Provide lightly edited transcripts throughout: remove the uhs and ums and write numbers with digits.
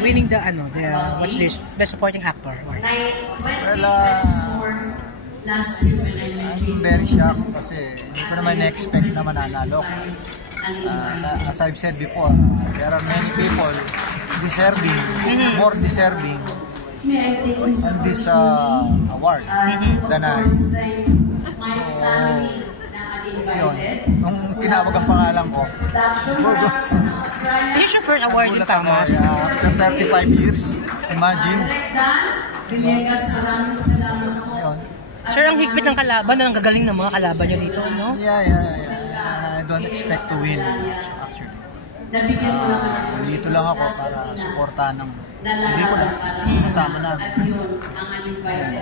winning the what's this? Best Supporting Actor award? Well, I'm very shocked kasi hindi ko naman na-expect na mananalo. As I've said before, there are many people deserving, more deserving on this award than I. Yun, nung tinawag ang pangalan ko, This your first award yung tama? After 35 years, imagine. Yun. Sir, ang higpit ng kalaban, ang gagaling ng mga kalaban nyo dito, no? Yeah. I don't expect to win, actually. Dito lang ako para suportahan ng pelikula. Kasama namin.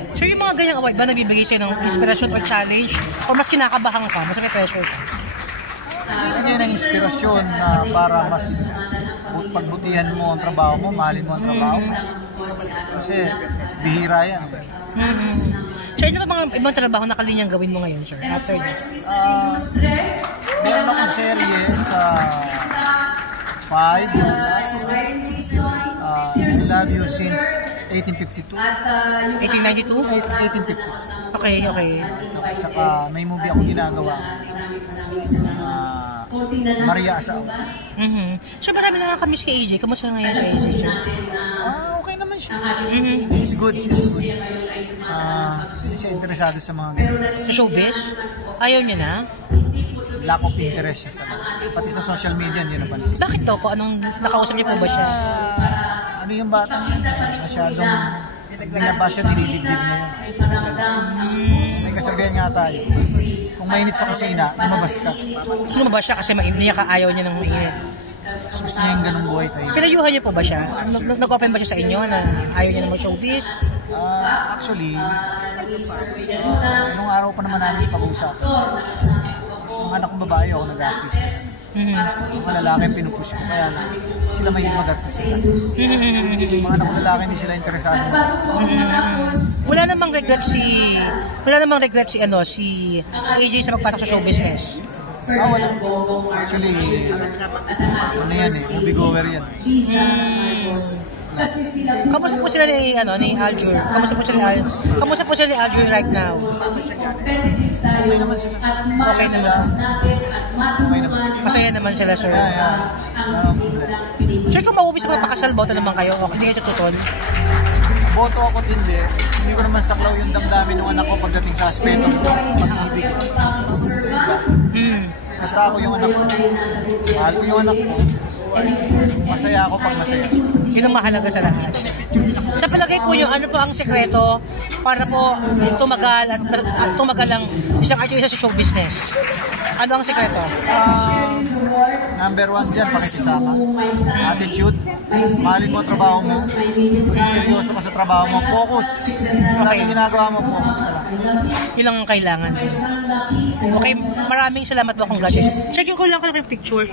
Sir, yung mga ganyang award ba nagbibigay sa'yo ng inspiration or challenge? O mas kinakabahan ka? Mas may pressure ka? Hindi ng inspirasyon na para mas pagbutihan mo ang trabaho mo, mahalin mo ang trabaho mo. Kasi bihira yan. Sir, ano ba mga ibang trabaho na kalinyang gawin mo ngayon, sir? After this? Meron akong serye sa 5. Love You Since 1852. 1892? 1852. Okay. At saka may movie ako ginagawa. Maria Asawa. Sir, marami na nakakamiss kay AJ. Kamusta ngayon kay AJ, sir? Okay naman siya. She's good. Siya interesado sa mga Sa showbiz? Ayaw niya na? lack of interest siya sa pati sa social media, hindi napansin. Bakit daw po? Anong nakausap niyo po ba siya? Ano yung batang masyadong pinabash siya, nililigid mo yun. May kasabihan nga tayo, kung mainit sa kusina, lumabas ka. Lumabas siya kasi mainit ka, ayaw niya ng mainit. Gusto niya yung ganung buhay tayo. Pinayuhan niyo po ba siya? Nag-open ba siya sa inyo na ayaw niya naman showbiz? Actually, nung araw pa naman namin ipag-usap. Ang anak kong babae ako nag-artist. Yung mga lalaki pinupush ko. Kaya sila may mag-artist. Yung mga anak kong lalaki hindi sila interesado. Wala namang regret si AJ sa magpatak sa show business. Wala. Actually, ano yan movie goer yan. Kamusta po sila ni Aljur? Kamusta po sila ni Aljur right now? Okay naman sila. Okay sila. Masaya naman sila, sir. Sir, kung mauwi sa magpakasal, boto naman kayo? O hindi kayo tutol? Boto ako hindi. Hindi ko naman saklaw yung damdamin ng anak ko pagdating sa aspeto ng pag-ibig. Basta ako yung anak ko. Mahal ko yung anak ko. Masaya ako pag masaya. Yun ang mahalaga sa lahat. Sa palagay po nyo, ano po ang sekreto para po tumagal at tumagal ang isang artista sa show business? Ano ang sekreto? Number 1 dyan, pakikisama. Attitude. Mahalin mo ang trabaho mo. Seryoso ka sa trabaho mo. Focus. Okay, ginagawa mo, focus ka lang. Yun lang ang kailangan. Okay, maraming salamat po. Congratulations. Check ko lang yung picture.